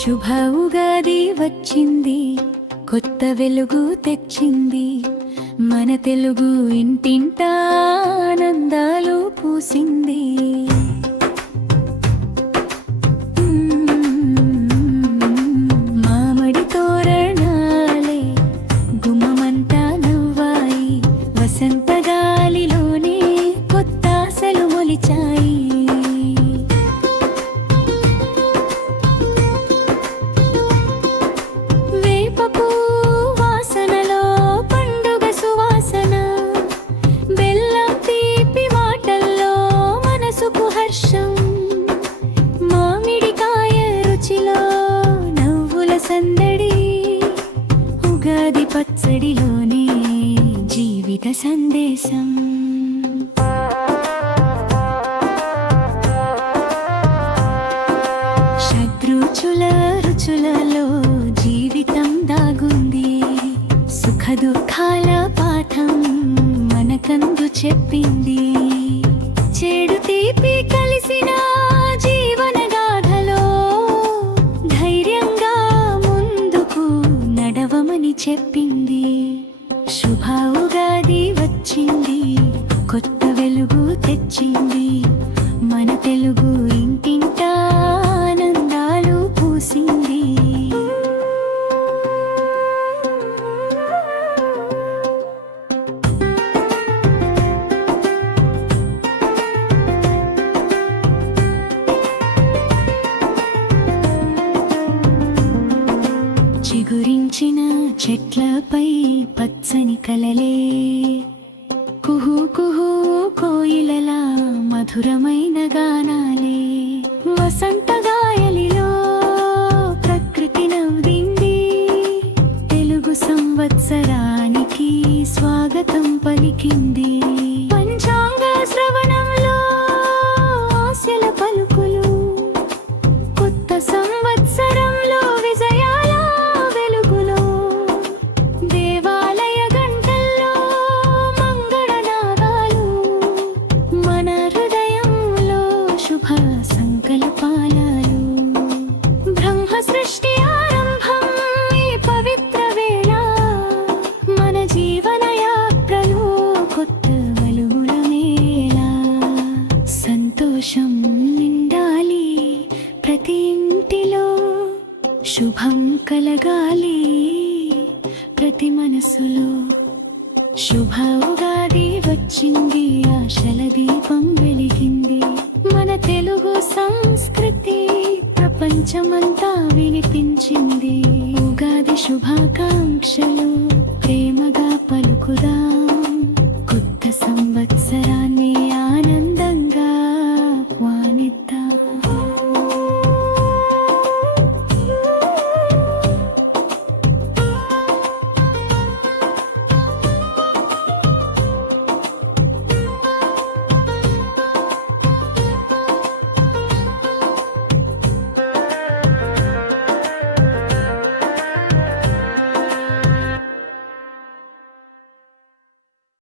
శుభ ఉగాది వచ్చింది, కొత్త వెలుగు తెచ్చింది. మన తెలుగు ఇంటింటా ఆనందాలు పూసింది. మామిడి తోరణాలే గుమ్మమంతా నవ్వాయి, వసంత గాలిలోనే కొత్త ఆశలు మొలిచాయి. ఉగాది పచ్చడిలోనే జీవిత సందేశం. షడ్రుచుల రుచులలో జీవితం దాగుంది. సుఖ దుఃఖాల పాఠం మనకందు చెప్పింది. చెడు తీపి కలిసిన జీవన గాథలో ధైర్యంగా ముందుకు నడవమని చెప్పింది. శుభ ఉగాది వచ్చింది, కొత్త వెలుగు తెచ్చింది. మన తెలుగు ఇంటింటా ఆనందాలు పూసింది. చిగురించిన చెట్లపై పచ్చని కలలే, కుహు కుహు కోయిలలా మధురమైన గానాలే. వసంత గాయలిలో ప్రకృతి నవ్వింది. తెలుగు సంవత్సరానికి స్వాగతం పలికింది. పంచాంగ శ్రవణంలో ఆశల పలుకులు, కొత్త సంవత్సరంలో విజయాల వెలుగులో. దేవాలయ గంటల్లో మంగళనాదాలు, మన హృదయంలో శుభ సంకల్పాలు. బ్రహ్మ సృష్టి ఆరంభం ఈ పవిత్ర వేళ. మన జీవన యాత్రలో కొత్త వెలుగుల మేళ. సంతోషం నిండాలి ప్రతి ఇంటిలో, శుభం కలగాలి ప్రతి మనసులో. శుభ ఉగాది వచ్చింది, ఆశల దీపం వెలిగింది. మన తెలుగు సంస్కృతి ప్రపంచమంతా వినిపించింది. ఉగాది శుభాకాంక్షలు.